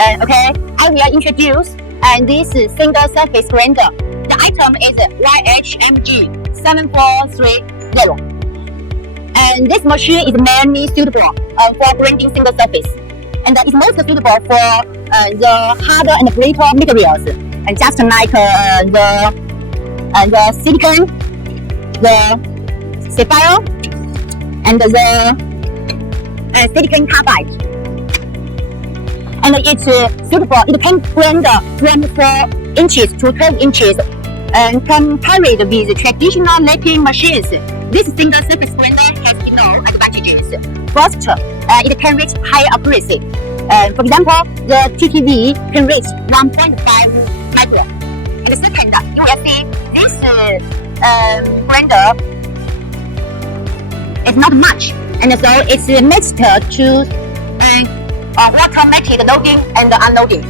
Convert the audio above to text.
Okay, I will introduce this single surface grinder. The item is YHMG7430. And this machine is mainly suitable for grinding single surface, and it's most suitable for the harder and brittle materials, and just like the silicon, the sapphire, and the silicon carbide. And it's suitable. It can grind from 4 inches to 12 inches, and compared with traditional lapping machines, this single surface grinder has no advantages. First, it can reach higher accuracy. For example, the TTV can reach 1.5 micron. And second, you will see this grinder is not much, and so it's mixed to automated loading and unloading.